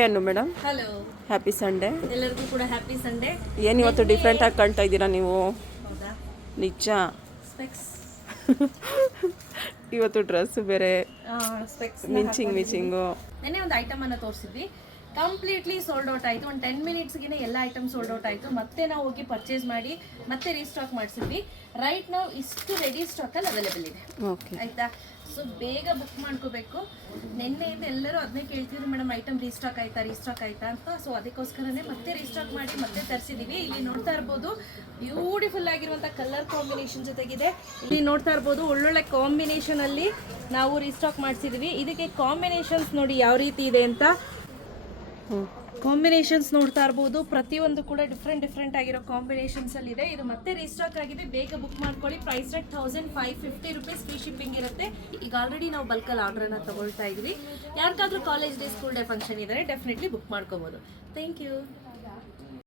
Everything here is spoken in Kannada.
ಏನು ಮೇಡಮ್, ಹಲೋ, ಹ್ಯಾಪಿ ಸಂಡೇ. ಎಲ್ಲರಿಗೂ ಕೂಡ ಹ್ಯಾಪಿ ಸಂಡೇ. ಏನು ಇವತ್ತು ಡಿಫ್ರೆಂಟ್ ಆಗಿ ಕಾಣ್ತಾ ಇದ್ದೀರಾ ನೀವು? ಹೌದಾ? ನಿಜ. ಸ್ಪೆಕ್ಸ್ ಇವತ್ತು ಡ್ರೆಸ್ ಬೇರೆ ಸ್ಪೆಕ್ಸ್ ಮಿಂಚಿಂಗು. ನೆನ್ನೆ ಒಂದು ಐಟಮ್ ಅನ್ನು ತೋರಿಸಿದ್ವಿ, ಕಂಪ್ಲೀಟ್ಲಿ ಸೋಲ್ಡ್ ಔಟ್ ಆಯಿತು. ಒಂದು 10 ಮಿನಿಟ್ಸ್ಗೆ ಎಲ್ಲ ಐಟಮ್ ಸೋಲ್ಡ್ ಔಟ್ ಆಯಿತು. ಮತ್ತೆ ನಾವು ಹೋಗಿ ಪರ್ಚೇಸ್ ಮಾಡಿ ಮತ್ತೆ ರೀಸ್ಟಾಕ್ ಮಾಡಿಸಿದ್ವಿ. ರೈಟ್ ನಾವು ಇಷ್ಟು ರೆಡಿ ಸ್ಟಾಕಲ್ಲಿ ಅವೈಲೇಬಲ್ ಇದೆ. ಓಕೆ, ಆಯಿತಾ? ಸೊ ಬೇಗ ಬುಕ್ ಮಾಡ್ಕೋಬೇಕು. ನಿನ್ನೆಯಿಂದ ಎಲ್ಲರೂ ಅದನ್ನೇ ಕೇಳ್ತಿದ್ರು, ಮೇಡಮ್ ಐಟಮ್ ರೀಸ್ಟಾಕ್ ಆಯ್ತಾ ಅಂತ. ಸೊ ಅದಕ್ಕೋಸ್ಕರನೇ ಮತ್ತೆ ರೀಸ್ಟಾಕ್ ಮಾಡಿ ಮತ್ತೆ ತರಿಸಿದ್ದೀವಿ. ಇಲ್ಲಿ ನೋಡ್ತಾ ಇರ್ಬೋದು, ಬ್ಯೂಟಿಫುಲ್ ಆಗಿರುವಂಥ ಕಲರ್ ಕಾಂಬಿನೇಷನ್ ಜೊತೆಗಿದೆ. ಇಲ್ಲಿ ನೋಡ್ತಾ ಇರ್ಬೋದು, ಒಳ್ಳೊಳ್ಳೆ ಕಾಂಬಿನೇಷನಲ್ಲಿ ನಾವು ರೀಸ್ಟಾಕ್ ಮಾಡಿಸಿದ್ದೀವಿ. ಇದಕ್ಕೆ ಕಾಂಬಿನೇಷನ್ಸ್ ನೋಡಿ ಯಾವ ರೀತಿ ಇದೆ ಅಂತ. ಕಾಂಬಿನೇಷನ್ಸ್ ನೋಡ್ತಾ ಇರ್ಬೋದು, ಪ್ರತಿಯೊಂದು ಕೂಡ ಡಿಫ್ರೆಂಟ್ ಆಗಿರೋ ಕಾಂಬಿನೇಷನ್ಸ್ ಅಲ್ಲಿ ಇದೆ. ಇದು ಮತ್ತೆ ರೀಸ್ಟಾಕ್ ಆಗಿದೆ, ಬೇಗ ಬುಕ್ ಮಾಡ್ಕೊಳ್ಳಿ. Price rate 1550 rupees, free shipping ಇರುತ್ತೆ. ಈಗ ಆಲ್ರೆಡಿ ನಾವು ಬಲ್ಕಲ್ಲಿ ಆರ್ಡ್ರನ್ನ ತಗೊಳ್ತಾ ಇದ್ವಿ. ಯಾರಿಗಾದ್ರೂ college day, school day function ಇದ್ದಾರೆ, ಡೆಫಿನೆಟ್ಲಿ ಬುಕ್ ಮಾಡ್ಕೋಬಹುದು. Thank you.